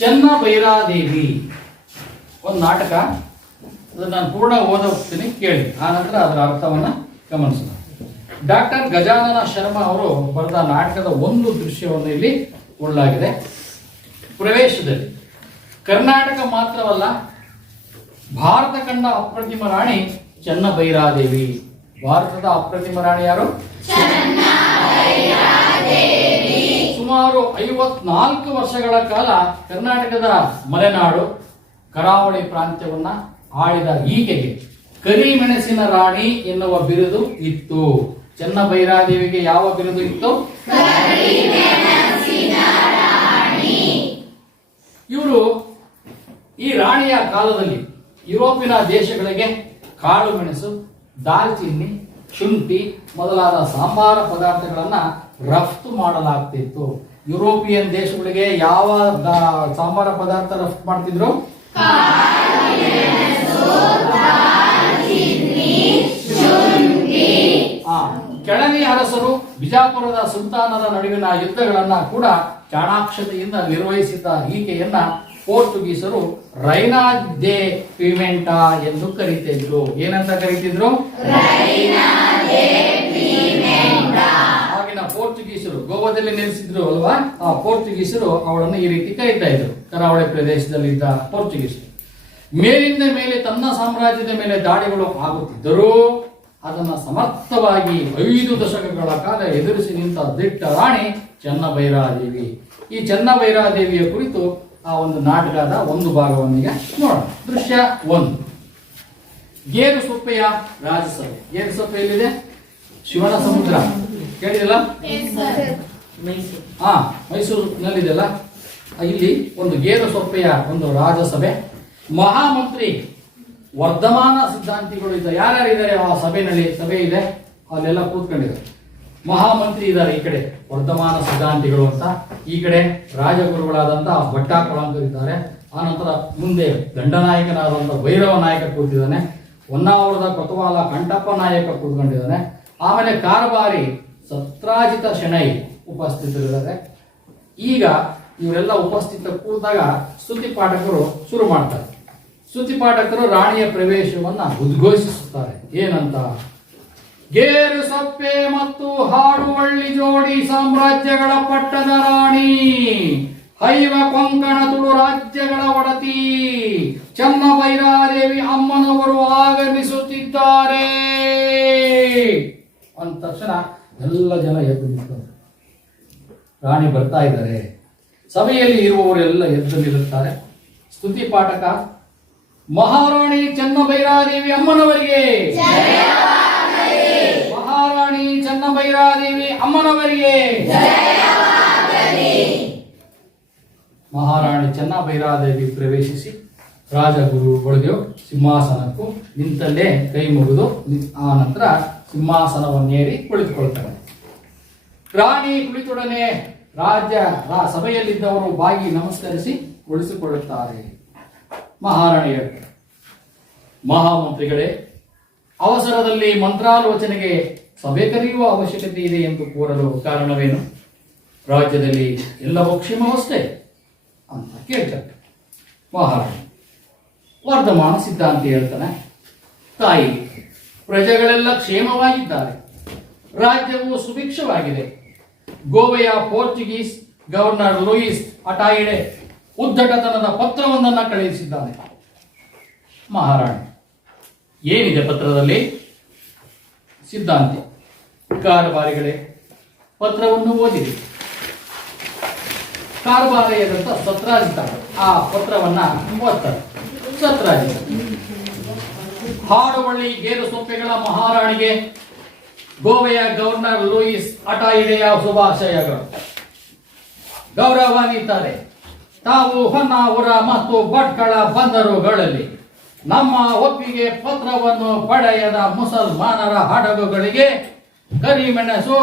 ಚೆನ್ನಭೈರಾದೇವಿ ಒಂದು ನಾಟಕ. ಅದನ್ನು ನಾನು ಪೂರ್ಣ ಓದೋಗ್ತೀನಿ, ಕೇಳಿ, ಆ ನಂತರ ಅದರ ಅರ್ಥವನ್ನು ಗಮನಿಸೋಣ. ಡಾಕ್ಟರ್ ಗಜಾನನ ಶರ್ಮಾ ಅವರು ಬರೆದ ನಾಟಕದ ಒಂದು ದೃಶ್ಯವನ್ನು ಇಲ್ಲಿ ಉಳ್ಳಾಗಿದೆ. ಪ್ರವೇಶದಲ್ಲಿ ಕರ್ನಾಟಕ ಮಾತ್ರವಲ್ಲ, ಭಾರತ ಕಂಡ ಅಪ್ರತಿಮ ರಾಣಿ ಚೆನ್ನಭೈರಾದೇವಿ. ಭಾರತದ ಅಪ್ರತಿಮ ರಾಣಿ ಯಾರು? ಸುಮಾರು 54 ವರ್ಷಗಳ ಕಾಲ ಕರ್ನಾಟಕದ ಮಲೆನಾಡು ಕರಾವಳಿ ಪ್ರಾಂತ್ಯವನ್ನ ಆಳಿದ ಈಕೆಗೆ ಕರಿಮೆಣಸಿನ ರಾಣಿ ಎನ್ನುವ ಬಿರುದು ಇತ್ತು. ಚೆನ್ನಭೈರಾದೇವಿಗೆ ಯಾವ ಬಿರುದು ಇತ್ತು? ಇವರು ಈ ರಾಣಿಯ ಕಾಲದಲ್ಲಿ ಯುರೋಪಿನ ದೇಶಗಳಿಗೆ ಕಾಳು ಮೆಣಸು, ದಾಲ್ಚಿನ್ನಿ, ಶುಂಠಿ ಮೊದಲಾದ ಸಾಂಬಾರ ಪದಾರ್ಥಗಳನ್ನ ರಫ್ತು ಮಾಡಲಾಗ್ತಿತ್ತು. ಯುರೋಪಿಯನ್ ದೇಶಗಳಿಗೆ ಯಾವ ಸಾಂಬಾರ ಪದಾರ್ಥ ರಫ್ತು ಮಾಡ್ತಿದ್ರು? ಕೆಳದಿ ಅರಸರು ಬಿಜಾಪುರದ ಸುಲ್ತಾನರ ನಡುವಿನ ಯುದ್ಧಗಳನ್ನ ಕೂಡ ಚಾಣಾಕ್ಷತೆಯಿಂದ ನಿರ್ವಹಿಸಿದ್ದ ಈಕೆಯನ್ನ ಪೋರ್ಚುಗೀಸರು ರೈನಾ ದೆ ಪಿಮೆಂಟಾ ಎಂದು ಕರೀತಿದ್ರು. ಏನಂತ ಕರೀತಿದ್ರು? ಆಗಿನ ಪೋರ್ಚುಗೀಸರು ಗೋವಾದಲ್ಲಿ ನೆಲೆಸಿದ್ರು ಅಲ್ವಾ, ಆ ಪೋರ್ಚುಗೀಸರು ಅವಳನ್ನು ಈ ರೀತಿ ಕರೀತಾ ಇದ್ರು. ಕರಾವಳಿ ಪ್ರದೇಶದಲ್ಲಿದ್ದ ಪೋರ್ಚುಗೀಸರು ಮೇಲಿಂದ ಮೇಲೆ ತನ್ನ ಸಾಮ್ರಾಜ್ಯದ ಮೇಲೆ ದಾಳಿಗಳು ಆಗುತ್ತಿದ್ದರೂ ಅದನ್ನು ಸಮರ್ಥವಾಗಿ 5 ದಶಕಗಳ ಕಾಲ ಎದುರಿಸಿ ನಿಂತ ದಿಟ್ಟ ರಾಣಿ ಚೆನ್ನಭೈರಾದೇವಿ. ಈ ಚೆನ್ನಭೈರಾದೇವಿಯ ಕುರಿತು ಆ ಒಂದು ನಾಟಕದ ಒಂದು ಭಾಗವನ್ನು ಈಗ ನೋಡೋಣ. ದೃಶ್ಯ 1. ಗೇರುಸೊಪ್ಪೆಯ ರಾಜಸಭೆ. ಗೇರುಸೊಪ್ಪೆ ಎಲ್ಲಿದೆ? ಶಿವನ ಸಮುದ್ರ ಕೇಳಿದಿಲ್ಲ? ಮೈಸೂರಿನಲ್ಲಿದೆಯಲ್ಲ, ಇಲ್ಲಿ ಒಂದು ಗೇರುಸೊಪ್ಪೆಯ ಒಂದು ರಾಜಸಭೆ. ಮಹಾಮಂತ್ರಿ ವರ್ಧಮಾನ ಸಿದ್ಧಾಂತಿಗಳು ಇದ್ದಾರೆ. ಯಾರ್ಯಾರು ಇದ್ದಾರೆ ಆ ಸಭೆ ಇದೆ, ಅಲ್ಲೆಲ್ಲ ಕೂತ್ಕೊಂಡಿದ್ದಾರೆ. ಮಹಾಮಂತ್ರಿ ಇದ್ದಾರೆ ಈ ಕಡೆ, ವರ್ಧಮಾನ ಸಿದ್ಧಾಂತಿಗಳು ಅಂತ. ಈ ಕಡೆ ರಾಜಗುರುಗಳಾದಂತಹ ಭಟ್ಟಾಕಳಂಕರ್ ಇದ್ದಾರೆ. ಆನಂತರ ಮುಂದೆ ದಂಡನಾಯಕನಾದಂತಹ ಭೈರವ ನಾಯಕ ಕೂತಿದ್ದಾನೆ. ಹೊನ್ನಾವರದ ಕೊತವಾಲ ಕಂಠಪ್ಪ ನಾಯಕ ಕೂತ್ಕೊಂಡಿದ್ದಾನೆ. ಆಮೇಲೆ ಕಾರಬಾರಿ ಸತ್ರಾಜಿತ ಶೆಣೈ ಉಪಸ್ಥಿತರಿದ್ದಾರೆ. ಈಗ ಇವರೆಲ್ಲ ಉಪಸ್ಥಿತ ಕೂತಾಗ ಸ್ತುತಿ ಪಾಠಕರು ಶುರು ಮಾಡ್ತಾರೆ. ಸ್ತುತಿ ಪಾಠಕರು ರಾಣಿಯ ಪ್ರವೇಶವನ್ನ ಉದ್ಘೋಷಿಸುತ್ತಾರೆ. ಏನಂತ? ಗೇರುಸೊಪ್ಪೆ ಮತ್ತು ಹಾಡುವಳ್ಳಿ ಜೋಡಿ ಸಾಮ್ರಾಜ್ಯಗಳ ಪಟ್ಟದ ರಾಣಿ, ಹೈವ ಕೊಂಕಣ ತುಳು ರಾಜ್ಯಗಳ ಒಡತಿ ಚೆನ್ನಭೈರಾದೇವಿ ಅಮ್ಮನವರು ಆಗಮಿಸುತ್ತಿದ್ದಾರೆ ಅಂದ ತಕ್ಷಣ ಎಲ್ಲ ಜನ ಎದ್ದು ನಿಂತರು. ರಾಣಿ ಬರ್ತಾ ಇದ್ದಾರೆ. ಸಭೆಯಲ್ಲಿ ಇರುವವರೆಲ್ಲ ಎದ್ದು ನಿಲ್ಲುತ್ತಾರೆ. ಸ್ತುತಿ ಪಾಠಕ ಮಹಾರಾಣಿ ಚೆನ್ನಭೈರಾದೇವಿ ಅಮ್ಮನವರಿಗೆ, ಮಹಾರಾಣಿ ಚೆನ್ನಭೈರಾದೇವಿ ಅಮ್ಮನವರಿಗೆ. ಮಹಾರಾಣಿ ಚೆನ್ನಭೈರಾದೇವಿ ಪ್ರವೇಶಿಸಿ ರಾಜಗುರುಗಳಿಗೆ ಸಿಂಹಾಸನಕ್ಕೂ ನಿಂತಲ್ಲೇ ಕೈ ಮುಗಿದು ಆ ನಂತರ ಸಿಂಹಾಸನವನ್ನೇರಿ ಕುಳಿತುಕೊಳ್ತಾರೆ. ರಾಣಿ ಕುಳಿತೊಡನೆ ಸಭೆಯಲ್ಲಿದ್ದವರು ಬಾಗಿ ನಮಸ್ಕರಿಸಿ ಉಳಿಸಿಕೊಳ್ಳುತ್ತಾರೆ. ಮಹಾರಾಣಿ ಹೇಳ್ತಾರೆ, ಮಹಾಮಂತ್ರಿಗಳೇ, ಅವಸರದಲ್ಲಿ ಮಂತ್ರಾಲೋಚನೆಗೆ ಸಭೆ ಕರೆಯುವ ಅವಶ್ಯಕತೆ ಇದೆ ಎಂದು ಕೋರಲು ಕಾರಣವೇನು? ರಾಜ್ಯದಲ್ಲಿ ಎಲ್ಲವೂ ಕ್ಷೇಮವಷ್ಟೇ ಅಂತ ಕೇಳ್ತಾರೆ. ಮಹಾರಾಣಿ ವರ್ಧಮಾನ ಸಿದ್ಧಾಂತಿ ಹೇಳ್ತಾನೆ, ತಾಯಿ, ಪ್ರಜೆಗಳೆಲ್ಲ ಕ್ಷೇಮವಾಗಿದ್ದಾರೆ. ರಾಜ್ಯವು ಸುಭಿಕ್ಷವಾಗಿದೆ. ಗೋವೆಯ ಪೋರ್ಚುಗೀಸ್ ಗವರ್ನರ್ ಲೂಯಿಸ್ ಅಟಾಯಿಡೆ ಉದ್ದಟತನದ ಪತ್ರವೊಂದನ್ನು ಕಳುಹಿಸಿದ್ದಾನೆ. ಮಹಾರಾಣಿ, ಏನಿದೆ ಪತ್ರದಲ್ಲಿ? ಸಿದ್ಧಾಂತಿ, ಕಾರಬಾರಿಗಳೇ, ಪತ್ರವನ್ನು ಓದಿದೆ. ಕಾರಬಾರಿಯಾದಂಥ ಸತ್ರಾಜಿತ ಆ ಪತ್ರವನ್ನ ಓದ್ತಾರೆ. ಸತ್ರಾಜಿತ, ಹಾಡುವಳ್ಳಿ ಗೇರುಸೊಪ್ಪೆಗಳ ಮಹಾರಾಣಿಗೆ ಗೋವೆಯ ಗವರ್ನರ್ ಲೂಯಿಸ್ ಅಟಾಯಿಡೆಯ ಶುಭಾಶಯಗಳು. ಗೌರವಾನ್ವಿತಾರೆ, ತಾವು ಹೊನ್ನಾವರ ಮತ್ತು ಭಟ್ಕಳ ಬಂದರುಗಳಲ್ಲಿ ನಮ್ಮ ಒಪ್ಪಿಗೆ ಪತ್ರವನ್ನು ಪಡೆಯದ ಮುಸಲ್ಮಾನರ ಹಡಗುಗಳಿಗೆ ಕರಿಮೆಣಸು,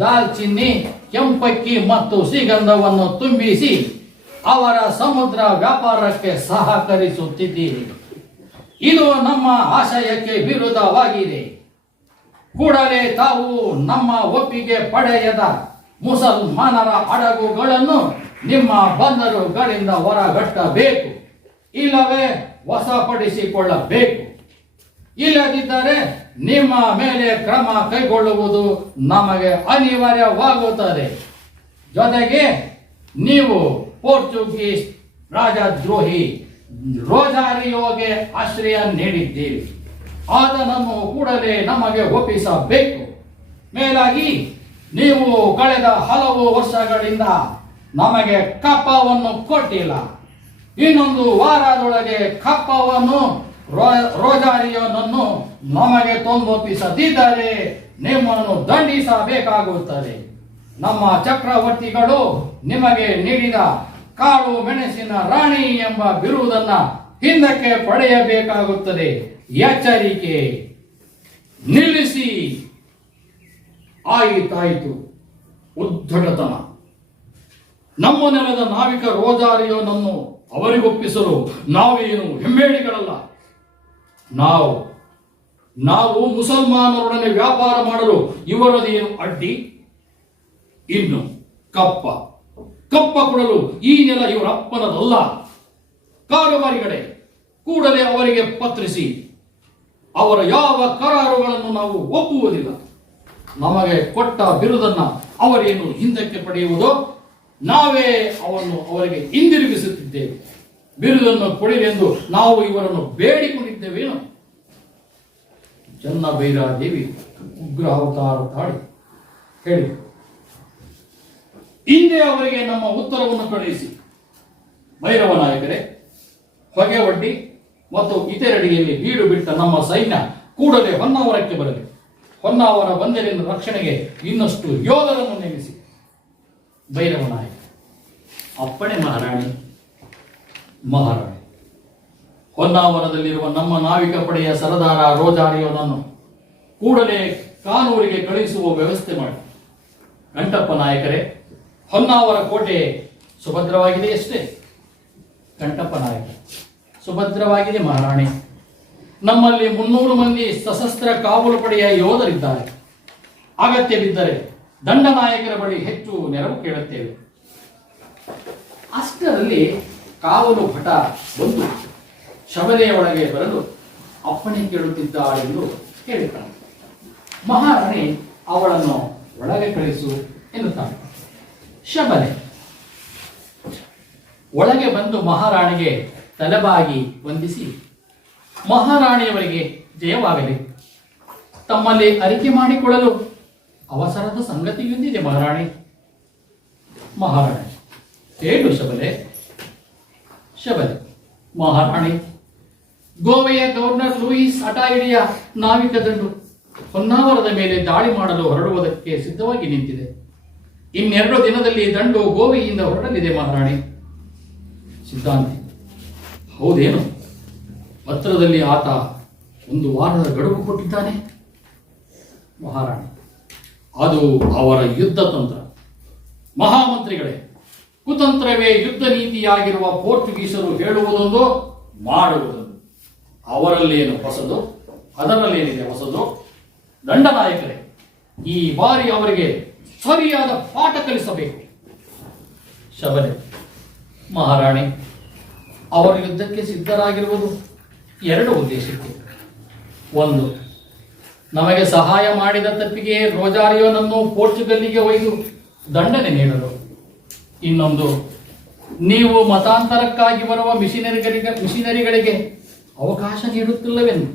ದಾಲ್ಚಿನ್ನಿ, ಕೆಂಪಕ್ಕಿ ಮತ್ತು ಶ್ರೀಗಂಧವನ್ನು ತುಂಬಿಸಿ ಅವರ ಸಮುದ್ರ ವ್ಯಾಪಾರಕ್ಕೆ ಸಹಕರಿಸುತ್ತಿದ್ದೀರಿ. ಇದು ನಮ್ಮ ಆಶಯಕ್ಕೆ ವಿರುದ್ಧವಾಗಿದೆ. ಕೂಡಲೇ ತಾವು ನಮ್ಮ ಒಪ್ಪಿಗೆ ಪಡೆಯದ ಮುಸಲ್ಮಾನರ ಹಡಗುಗಳನ್ನು ನಿಮ್ಮ ಬಂದರುಗಳಿಂದ ಹೊರಗಟ್ಟಬೇಕು, ಇಲ್ಲವೇ ವಶಪಡಿಸಿಕೊಳ್ಳಬೇಕು. ಇಲ್ಲದಿದ್ದರೆ ನಿಮ್ಮ ಮೇಲೆ ಕ್ರಮ ಕೈಗೊಳ್ಳುವುದು ನಮಗೆ ಅನಿವಾರ್ಯವಾಗುತ್ತದೆ. ಜೊತೆಗೆ ನೀವು ಪೋರ್ಚುಗೀಸ್ ರಾಜದ್ರೋಹಿ ರೋಜಾರಿಯೋಗೆ ಆಶ್ರಯ ನೀಡಿದ್ದೀರಿ. ಆತನನ್ನು ಕೂಡಲೇ ನಮಗೆ ಒಪ್ಪಿಸಬೇಕು. ಮೇಲಾಗಿ ನೀವು ಕಳೆದ ಹಲವು ವರ್ಷಗಳಿಂದ ನಮಗೆ ಕಪ್ಪವನ್ನು ಕೊಟ್ಟಿಲ್ಲ. ಇನ್ನೊಂದು ವಾರದೊಳಗೆ ಕಪ್ಪವನ್ನು ರೋಜಾರಿಯೋನನ್ನು ನಮಗೆ ತಂದೊಪ್ಪಿಸದಿದ್ದರೆ ನಿಮ್ಮನ್ನು ದಂಡಿಸಬೇಕಾಗುತ್ತದೆ. ನಮ್ಮ ಚಕ್ರವರ್ತಿಗಳು ನಿಮಗೆ ನೀಡಿದ ಕಾಳು ಮೆಣಸಿನ ರಾಣಿ ಎಂಬ ಬಿರುದನ್ನ ಹಿಂದಕ್ಕೆ ಪಡೆಯಬೇಕಾಗುತ್ತದೆ. ಎಚ್ಚರಿಕೆ, ನಿಲ್ಲಿಸಿ. ಆಯಿತಾಯಿತು, ಉದ್ಧಟತನ. ನಮ್ಮ ನೆಲದ ನಾವಿಕ ರೋಜಾರಿಯೋನನ್ನು ಅವರಿಗೊಪ್ಪಿಸಲು ನಾವೇನು ಹೆಮ್ಮೇಡಿಗಳಲ್ಲ. ನಾವು ಮುಸಲ್ಮಾನರೊಡನೆ ವ್ಯಾಪಾರ ಮಾಡಲು ಇವರದೇನು ಅಡ್ಡಿ? ಇನ್ನು ಕಪ್ಪ ಕೊಡಲು ಈ ನೆಲ ಇವರಪ್ಪನದಲ್ಲ. ಕಾರುಬಾರಿಗಳೇ, ಕೂಡಲೇ ಅವರಿಗೆ ಪತ್ರಿಸಿ. ಅವರ ಯಾವ ಕರಾರುಗಳನ್ನು ನಾವು ಒಪ್ಪುವುದಿಲ್ಲ. ನಮಗೆ ಕೊಟ್ಟ ಬಿರುದನ್ನ ಅವರೇನು ಹಿಂದಕ್ಕೆ ಪಡೆಯುವುದೋ ನಾವೇ ಅವನ್ನು ಅವರಿಗೆ ಹಿಂದಿರುಗಿಸುತ್ತಿದ್ದೇವೆ. ಬಿರುದನ್ನು ಕೊಡಿರೆಂದು ನಾವು ಇವರನ್ನು ಬೇಡಿಕೊಂಡಿದ್ದೇವೇನು? ಚನ್ನಭೈರಾದೇವಿ ಉಗ್ರ ಅವತಾರ ತಾಳಿ ಹೇಳಿ ಹಿಂದೆ ಅವರಿಗೆ ನಮ್ಮ ಉತ್ತರವನ್ನು ಕಳುಹಿಸಿ. ಭೈರವ ನಾಯಕರೇ, ಹೊಗೆ ಒಡ್ಡಿ ಮತ್ತು ಇತರೆಡೆಯಲ್ಲಿ ಬೀಡು ಬಿಟ್ಟ ನಮ್ಮ ಸೈನ್ಯ ಕೂಡಲೇ ಹೊನ್ನಾವರಕ್ಕೆ ಬರಲಿ. ಹೊನ್ನಾವರ ಬಂದರಿನ ರಕ್ಷಣೆಗೆ ಇನ್ನಷ್ಟು ಯೋಧರನ್ನು ನೇಮಿಸಿ. ಭೈರವ ನಾಯಕ: ಅಪ್ಪಣೆ ಮಹಾರಾಣಿ. ಹೊನ್ನಾವರದಲ್ಲಿರುವ ನಮ್ಮ ನಾವಿಕ ಪಡೆಯ ಸರದಾರ ರೋಜಾರಿಯೋನನ್ನು ಕೂಡಲೇ ಕಾನೂರಿಗೆ ಕಳುಹಿಸುವ ವ್ಯವಸ್ಥೆ ಮಾಡಿ. ಕಂಠಪ್ಪ ನಾಯಕರೇ, ಹೊನ್ನಾವರ ಕೋಟೆ ಸುಭದ್ರವಾಗಿದೆಯಷ್ಟೇ? ಕಂಠಪ್ಪ ನಾಯಕ: ಸುಭದ್ರವಾಗಿದೆ ಮಹಾರಾಣಿ. ನಮ್ಮಲ್ಲಿ 300 ಮಂದಿ ಸಶಸ್ತ್ರ ಕಾವಲು ಪಡೆಯ ಯೋಧರಿದ್ದಾರೆ. ಅಗತ್ಯವಿದ್ದರೆ ದಂಡನಾಯಕರ ಬಳಿ ಹೆಚ್ಚು ನೆರವು ಕೇಳುತ್ತೇವೆ. ಅಷ್ಟರಲ್ಲಿ ಕಾವಲು ಭಟ ಬಂದು ಶಬರಿಯ ಒಳಗೆ ಬರಲು ಅಪ್ಪಣೆ ಕೇಳುತ್ತಿದ್ದಾಳೆಂದು ಹೇಳಿದ್ದಾನೆ. ಮಹಾರಾಣಿ ಅವಳನ್ನು ಒಳಗೆ ಕಳಿಸು ಎನ್ನುತ್ತಾಳೆ. ಶಬರಿ ಒಳಗೆ ಬಂದು ಮಹಾರಾಣಿಗೆ ತಲೆಬಾಗಿ ವಂದಿಸಿ, ಮಹಾರಾಣಿಯವರಿಗೆ ಜಯವಾಗಲಿ. ತಮ್ಮಲ್ಲಿ ಅರಿಕೆ ಮಾಡಿಕೊಳ್ಳಲು ಅವಸರದ ಸಂಗತಿಯೊಂದಿದೆ ಮಹಾರಾಣಿ. ಮಹಾರಾಣಿ: ಹೇಳು ಶಬಲೆ. ಮಹಾರಾಣಿ, ಗೋವೆಯ ಗವರ್ನರ್ ಲೂಯಿಸ್ ಅಟಾಯಿಡಿಯ ನಾವಿಕ ದಂಡು ಹೊನ್ನಾವರದ ಮೇಲೆ ದಾಳಿ ಮಾಡಲು ಹೊರಡುವುದಕ್ಕೆ ಸಿದ್ಧವಾಗಿ ನಿಂತಿದೆ. 2 ದಿನದಲ್ಲಿ ದಂಡು ಗೋವೆಯಿಂದ ಹೊರಡಲಿದೆ ಮಹಾರಾಣಿ. ಸಿದ್ಧಾಂತಿ: ಹೌದೇನು? ಪತ್ರದಲ್ಲಿ ಆತ 1 ವಾರದ ಗಡುವು ಕೊಟ್ಟಿದ್ದಾನೆ. ಮಹಾರಾಣಿ: ಅದು ಅವರ ಯುದ್ಧ ತಂತ್ರ. ಮಹಾಮಂತ್ರಿಗಳೇ, ಕುತಂತ್ರವೇ ಯುದ್ಧ ನೀತಿಯಾಗಿರುವ ಪೋರ್ಚುಗೀಸರು ಹೇಳುವುದೊಂದು ಮಾಡುವುದೊಂದು. ಅವರಲ್ಲೇನು ಹೊಸದು, ಅದರಲ್ಲೇನಿದೆ ಹೊಸದು? ದಂಡನಾಯಕರೇ, ಈ ಬಾರಿ ಅವರಿಗೆ ಸರಿಯಾದ ಪಾಠ ಕಲಿಸಬೇಕು. ಶಬರಿ: ಮಹಾರಾಣಿ, ಅವರು ಯುದ್ಧಕ್ಕೆ ಸಿದ್ಧರಾಗಿರುವುದು 2 ಉದ್ದೇಶಕ್ಕೆ. 1, ನಮಗೆ ಸಹಾಯ ಮಾಡಿದ ತಪ್ಪಿಗೆ ರೋಜಾರಿಯೋನನ್ನು ಪೋರ್ಚುಗಲ್ಲಿಗೆ ಒಯ್ದು ದಂಡನೆ ನೀಡಲು. ಇನ್ನೊಂದು, ನೀವು ಮತಾಂತರಕ್ಕಾಗಿ ಬರುವ ಮಿಷನರಿಗಳಿಗೆ ಅವಕಾಶ ನೀಡುತ್ತಿಲ್ಲವೆಂದು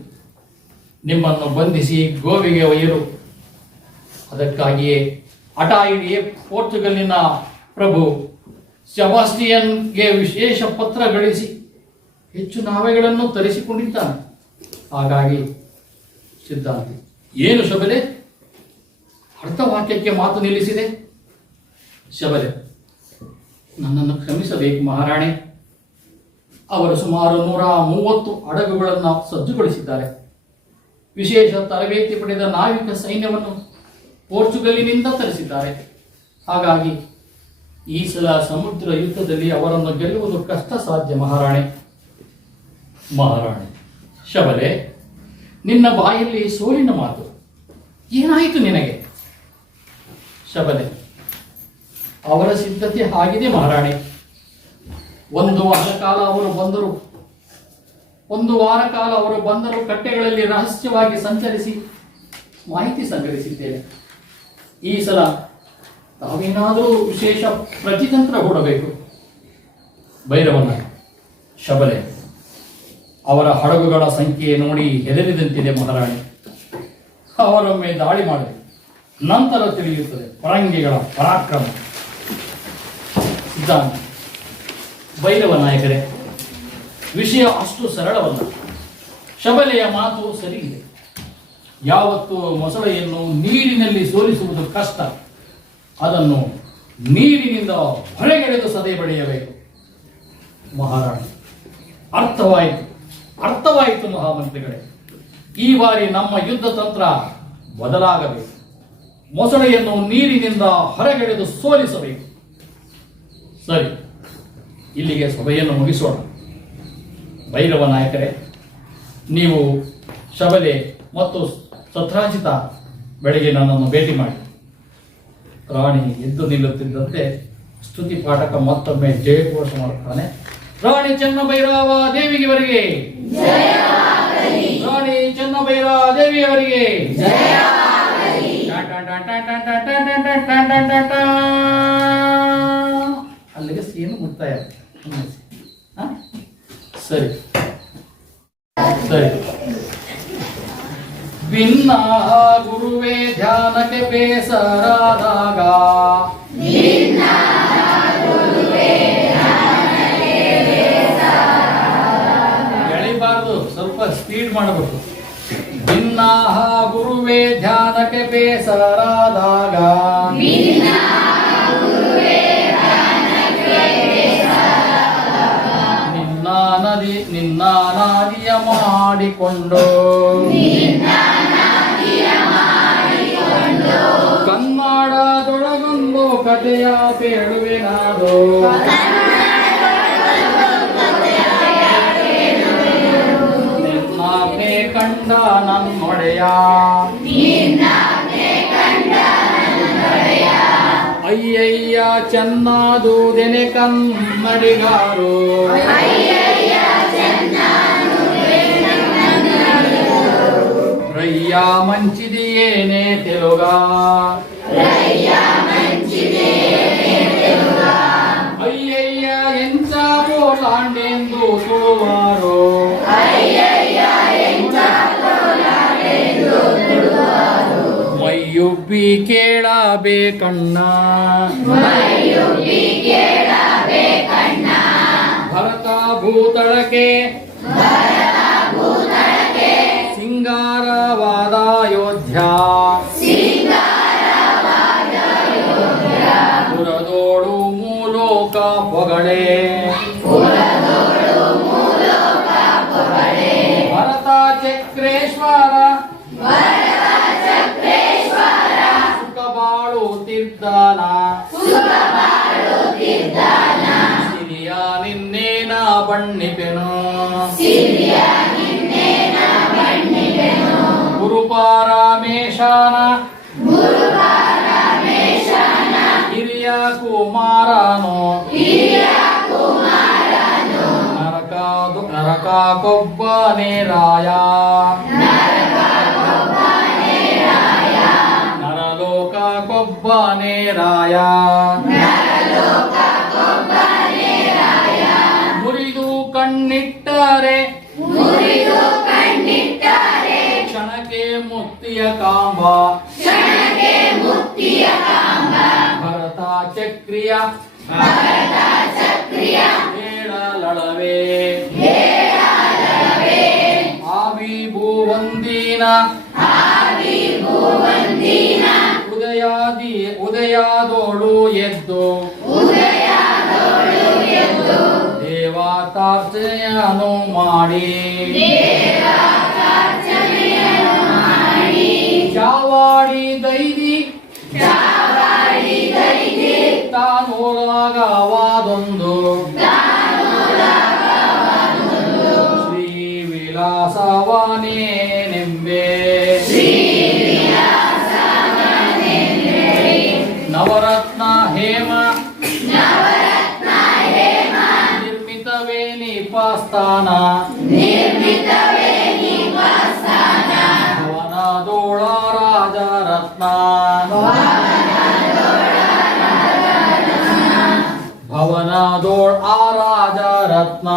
ನಿಮ್ಮನ್ನು ಬಂಧಿಸಿ ಗೋವಿಗೆ ಒಯ್ಯಲು. ಅದಕ್ಕಾಗಿಯೇ ಅಟಾಯಿಡಿಯೇ ಪೋರ್ಚುಗಲ್ಲಿನ ಪ್ರಭು ಸೆಬಾಸ್ಟಿಯನ್ಗೆ ವಿಶೇಷ ಪತ್ರ ಗಳಿಸಿ ಹೆಚ್ಚು ನಾವೆಗಳನ್ನು ತರಿಸಿಕೊಂಡಿದ್ದಾನೆ. ಹಾಗಾಗಿ ಸಿದ್ಧಾಂತಿ: ಏನು ಶಬಲೆ? ಅರ್ಥವಾಕ್ಯಕ್ಕೆ ಮಾತು ನಿಲ್ಲಿಸಿದೆ. ಶಬಲೆ: ನನ್ನನ್ನು ಕ್ಷಮಿಸಬೇಕು ಮಹಾರಾಣಿ. ಅವರು ಸುಮಾರು 130 ಹಡಗುಗಳನ್ನು ಸಜ್ಜುಗೊಳಿಸಿದ್ದಾರೆ. ವಿಶೇಷ ತರಬೇತಿ ಪಡೆದ ನಾವಿಕ ಸೈನ್ಯವನ್ನು ಪೋರ್ಚುಗಲ್ಲಿನಿಂದ ತರಿಸಿದ್ದಾರೆ. ಹಾಗಾಗಿ ಈ ಸಲ ಸಮುದ್ರ ಯುದ್ಧದಲ್ಲಿ ಅವರನ್ನು ಗೆಲ್ಲುವುದು ಕಷ್ಟ ಸಾಧ್ಯ ಮಹಾರಾಣಿ. ಶಬಲೆ: ನಿನ್ನ ಬಾಯಲ್ಲಿ ಸೋಲಿನ ಮಾತು. ಏನಾಯಿತು ನಿನಗೆ? ಶಬಲೆ: ಅವರ ಸಿದ್ಧತೆ ಆಗಿದೆ ಮಹಾರಾಣಿ. ಒಂದು ವಾರ ಕಾಲ ಅವರು ಬಂದರು. ಕಟ್ಟೆಗಳಲ್ಲಿ ರಹಸ್ಯವಾಗಿ ಸಂಚರಿಸಿ ಮಾಹಿತಿ ಸಂಗ್ರಹಿಸಿದ್ದೇನೆ. ಈ ಸಲ ತಾವೇನಾದರೂ ವಿಶೇಷ ಪ್ರತಿತಂತ್ರ ಹೂಡಬೇಕು. ಭೈರವನ ಶಬಲೆ ಅವರ ಹಡಗುಗಳ ಸಂಖ್ಯೆ ನೋಡಿ ಹೆದರಿದಂತಿದೆ ಮಹಾರಾಣಿ. ಅವರೊಮ್ಮೆ ದಾಳಿ ಮಾಡಿ ನಂತರ ತಿಳಿಯುತ್ತದೆ ಪರಂಗಿಗಳ ಪರಾಕ್ರಮ. ಸಿದ್ಧಾಂತ ಭೈರವ ನಾಯಕರೇ, ವಿಷಯ ಅಷ್ಟು ಸರಳವಲ್ಲ. ಶಬಲೆಯ ಮಾತು ಸರಿಯಿದೆ. ಯಾವತ್ತು ಮೊಸಳೆಯನ್ನು ನೀರಿನಲ್ಲಿ ಸೋಲಿಸುವುದು ಕಷ್ಟ, ಅದನ್ನು ನೀರಿನಿಂದ ಹೊರಗೆಳೆದು ಸದೆ ಬಡಿಯಬೇಕು. ಮಹಾರಾಣಿ, ಅರ್ಥವಾಯಿತು ಮಹಾಮಂತ್ರಿಗಳೇ. ಈ ಬಾರಿ ನಮ್ಮ ಯುದ್ಧ ತಂತ್ರ ಬದಲಾಗಬೇಕು. ಮೊಸಳೆಯನ್ನು ನೀರಿನಿಂದ ಹೊರಗೆಳೆದು ಸೋಲಿಸಬೇಕು. ಸರಿ, ಇಲ್ಲಿಗೆ ಸಭೆಯನ್ನು ಮುಗಿಸೋಣ. ಭೈರವ ನಾಯಕರೇ, ನೀವು ಶಬಲೆ ಮತ್ತು ಸತ್ರಾಜಿತ ಬೆಳಗ್ಗೆ ನನ್ನನ್ನು ಭೇಟಿ ಮಾಡಿ. ರಾಣಿ ಎದ್ದು ನಿಲ್ಲುತ್ತಿದ್ದಂತೆ ಸ್ತುತಿ ಪಾಠಕ ಮತ್ತೊಮ್ಮೆ ಜಯಘೋಷ ಮಾಡುತ್ತಾನೆ. ರಾಣಿ ಚೆನ್ನಭೈರವ ದೇವಿಯವರಿಗೆ, ರಾಣಿ ಚೆನ್ನಭೈರವ ದೇವಿಯವರಿಗೆ. ಅಲ್ಲಿಗೆ ಸೀನು ಮುಕ್ತಾಯ. ಸರಿ ಸರಿ. ಭಿನ್ನ ಗುರುವೇ ಧ್ಯಾನಕ್ಕೆ ಬೇಸರಾದಾಗ, ಎಳಿಬಾರ್ದು, ಸ್ವಲ್ಪ ಸ್ಪೀಡ್ ಮಾಡಬೇಕು. ಭಿನ್ನ ಗುರುವೇ ಧ್ಯಾನಕ್ಕೆ ಬೇಸರಾದಾಗ, ನಿನ್ನ ನಾದಿಯ ಮಾಡಿಕೊಂಡು ಕನ್ನಡದೊಳಗೊಂದು ಕಥೆಯ ಬೇಡುವೆ ನಾಡು. ನಿನ್ನಾಜ್ಞೆ ಕಂಡ ನನ್ನೊಡೆಯ, ಅಯ್ಯಯ್ಯ ಚೆನ್ನಾದುದೆನೆ ಕನ್ನಡಿಗಾರು. ರಯ್ಯ ಮಂಚಿದೆಯೇನೆ ತೆಲುಗ, ಅಯ್ಯಯ್ಯ ಎಂಚ ಬೋಲಾಂಡೆಂದು ತುಳುವಾರು. ಮೈಯುಬ್ಬಿ ಕೇಳಬೇಕಣ್ಣ, ಭರತ ಭೂತಳಕ್ಕೆ ಸಿಂಗಾರವಾದ ಅಯೋಧ್ಯ. ಪುರದೋಡು ಮೂಲೋಕ ಪೊಗಳೆ, ಭರತ ಚಕ್ರೇಶ್ವರ ಸುಖ ಬಾಳುತ್ತಿದ್ದಾನ. ಸಿರಿಯ ನಿನ್ನೇನ ಬಣ್ಣಿಪೆನು, ಗುರುಪರಮೇಶನ ಹಿರಿಯ ಕುಮಾರನು. ನರಕ ಕೊಬ್ಬನೇ ರಾಯ, ನರಲೋಕ ಕೊಬ್ಬನೇ ರಾಯ. ಮುರಿದು ಕಣ್ಣಿಟ್ಟರೆ ಕ್ಷಣಕ್ಕೆ ಮುಕ್ತಿಯ ಕಾಂಬ. ಭರತ ಚಕ್ರಿಯ ಹೇಳಲಳವೇ, ಆವಿ ಭೂವಂದಿನ ಉದಯದೋಳು ಎದ್ದು ದೇವತಾರ್ಚನೆಯನ್ನು ಮಾಡಿ. ಚಾವಾಡಿ ದೈದಿ ತಾನೂರಾಗವಾದೊಂದು, ಶ್ರೀ ವಿಲಾಸವನೇನೆಂಬೆ. ನವರತ್ನ ಹೇಮ ನಿವಾಸ್ಥಾನ ಭವನದೋಳ ರಾಜ ರತ್ನ ಭವನದೋಳ ಆ ರಾಜ ರತ್ನ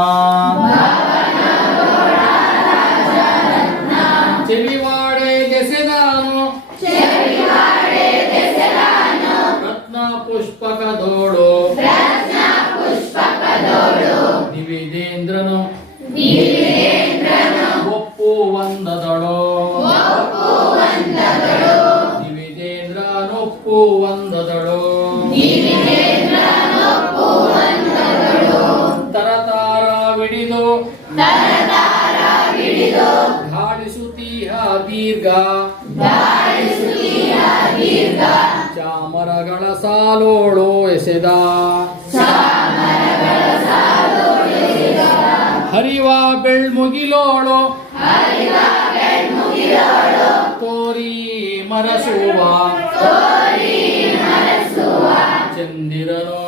ಚೆಲಿವಾಡೆ ದೆಸೆದಾನು ರತ್ನ ಪುಷ್ಪಕದೋಳು ದಿವಿದೇಂದ್ರನು ಒಪ್ಪು ವಂದದಳು ದಿವಿದೇಂದ್ರನೊಪ್ಪು ವಂದದಳು ತರತಾರ ವಿಡಿದು ಧಾಡಿಸುತ್ತೀಹ ದೀರ್ಘ ಚಾಮರಗಳ ಸಾಲೋಳು ಎಸೆದ ಹರಿವ ಬೆಳ್ಮುಗಿಲೋಳು ತೋರಿ ಮರಸುವ ಚಂದಿರನು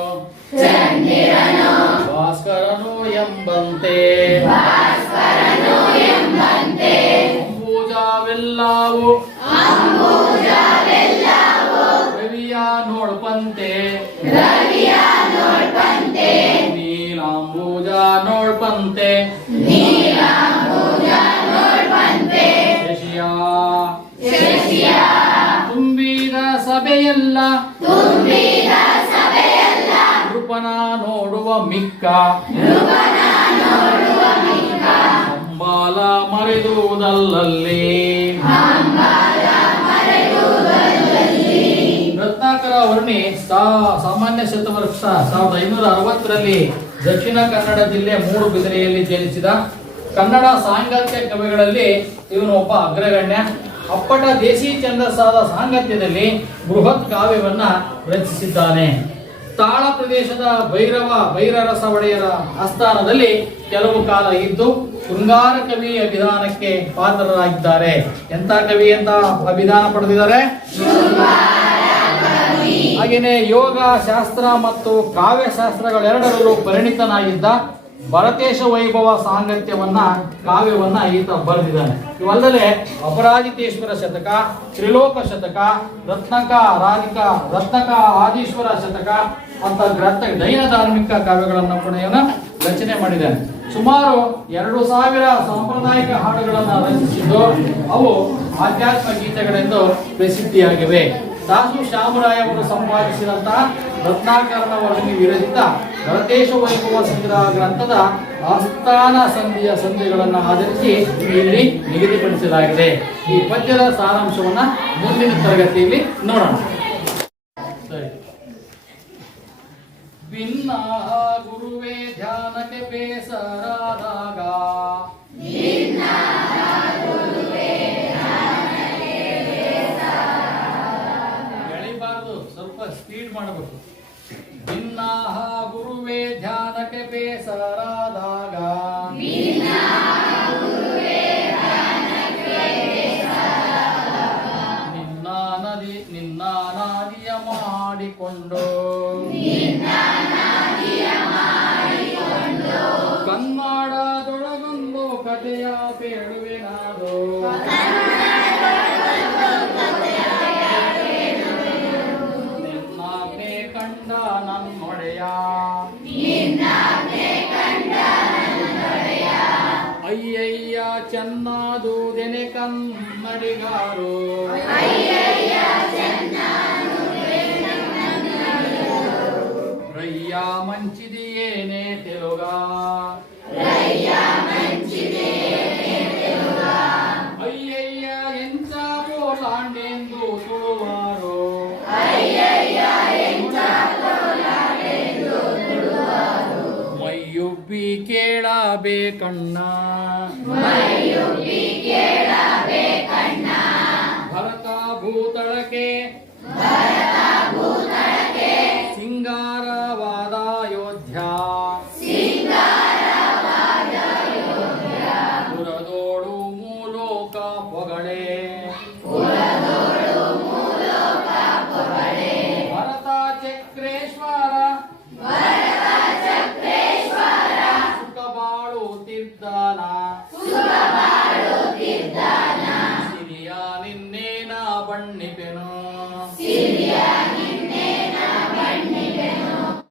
ಭಾಸ್ಕರನು ಎಂಬಂತೆ ಅಂಬೂಜವೆಲ್ಲವೂ ರವಿಯ ನೋಡ್ಪಂತೆ ನೀಲಾಂಬೂಜ ನೋಡ್ಪಂತೆ ಶಶಿಯ ತುಂಬಿದ ಸಭೆಯಲ್ಲ ನೃಪನ ನೋಡುವ ಮಿಕ್ಕ ಅಂಬಾಲ ಮರೆದುವುದಲ್ಲಲ್ಲಿ ರತ್ನಾಕರ ವರ್ಣಿ ಸಾಮಾನ್ಯ ಶತವರ್ಷ 1560ರಲ್ಲಿ ದಕ್ಷಿಣ ಕನ್ನಡ ಜಿಲ್ಲೆ ಮೂಡುಬಿದಿರೆಯಲ್ಲಿ ಜನಿಸಿದ ಕನ್ನಡ ಸಾಂಗತ್ಯ ಕವಿಗಳಲ್ಲಿ ಇವನು ಒಬ್ಬ ಅಗ್ರಗಣ್ಯ. ಅಪ್ಪಟ ದೇಸಿ ಛಂದಸ್ಸಾದ ಸಾಂಗತ್ಯದಲ್ಲಿ ಬೃಹತ್ ಕಾವ್ಯವನ್ನ ರಚಿಸಿದ್ದಾನೆ. ತಾಳ ಪ್ರದೇಶದ ಭೈರರಸ ಒಡೆಯರ ಆಸ್ಥಾನದಲ್ಲಿ ಕೆಲವು ಕಾಲ ಇದ್ದು ಶೃಂಗಾರ ಕವಿ ಅಭಿಧಾನಕ್ಕೆ ಪಾತ್ರರಾಗಿದ್ದಾರೆ. ಎಂತ ಕವಿ ಅಂತ ಅಭಿಧಾನ ಪಡೆದಿದ್ದಾರೆ? ಹಾಗೆಯೇ ಯೋಗ ಶಾಸ್ತ್ರ ಮತ್ತು ಕಾವ್ಯಶಾಸ್ತ್ರಗಳೆರಡರಲ್ಲೂ ಪರಿಣಿತನಾಗಿದ್ದ ಭರತೇಶ ವೈಭವ ಸಾಂಗತ್ಯವನ್ನ ಕಾವ್ಯವನ್ನ ಈತ ಬರೆದಿದ್ದಾನೆ. ಇವಲ್ಲದೆ ಅಪರಾಜಿತೇಶ್ವರ ಶತಕ, ತ್ರಿಲೋಕ ಶತಕ, ರತ್ನಕ ಆದೀಶ್ವರ ಶತಕ ಅಂತ ದೈನ ಧಾರ್ಮಿಕ ಕಾವ್ಯಗಳನ್ನು ಕೂಡ ಇವನು ರಚನೆ ಮಾಡಿದ್ದಾನೆ. ಸುಮಾರು 2000 ಸಾಂಪ್ರದಾಯಿಕ ಹಾಡುಗಳನ್ನು ರಚಿಸಿದ್ದು ಅವು ಆಧ್ಯಾತ್ಮ ಗೀತೆಗಳೆಂದು ಪ್ರಸಿದ್ಧಿಯಾಗಿವೆ. ದಾಸು ಶಾಮರಾಯ ಅವರು ಸಂಪಾದಿಸಿದಂತಹ ರತ್ನಾಕರನ ವರ್ಣಿ ವಿರಚಿತ ಭರತೇಶ ವೈಭವ ಸಂಗ್ರಹ ಗ್ರಂಥದ ಆಸ್ಥಾನ ಸಂಧಿಗಳನ್ನು ಆಧರಿಸಿ ಇಲ್ಲಿ ನಿಗದಿಪಡಿಸಲಾಗಿದೆ. ಈ ಪದ್ಯದ ಸಾರಾಂಶವನ್ನ ಮುಂದಿನ ತರಗತಿಯಲ್ಲಿ ನೋಡೋಣ. ಸರಿ. ಭಿನ್ನ ಗುರುವೇ ಧ್ಯಾನಕ್ಕೆ ಬೇಸರಾದಾಗ ಸ್ವಲ್ಪ ಸ್ಪೀಡ್ ಮಾಡಬೇಕು. ಭಿನ್ನ ಗುರುವೇ ಧ್ಯಾನಕ್ಕೆ ಬೇಸರಾದಾಗ ನಿನ್ನ ನಾದಿಯ ಮಾಡಿಕೊಂಡು ಕನ್ನಡದೊಳಗೊಂದು ಕಥೆಯ ಬೇಡುವೆನಾದು ಕಂಡ ನನ್ನೊಡೆಯ ಅಯ್ಯಯ್ಯ ಚೆನ್ನಾದುದೆನೆ ಕನ್ನಡಿಗಾರು ರಯ್ಯ ಮಂಚಿದಿಯೇನೆ ತೆಲುಗ ಅಯ್ಯಯ್ಯ ಎಂಚ ಬೋಲಾಂಡೆಂದು ತುಳುವಾರು ಮೈಯುಬ್ಬಿ ಕೇಳಬೇಕಣ್ಣ ಭರತ ಭೂತಳಕ್ಕೆ ಸಿಂಗಾರವಾದ ಅಯೋಧ್ಯ ಪುರದೋಡು ಮೂಲೋಕ ಪೊಗಳೆ ಭರತ ಚಕ್ರೇಶ್ವರ ಸುಖ ಬಾಳು ಸಿರಿಯ ನಿನ್ನೇನ ಬಣ್ಣಿಪೆನು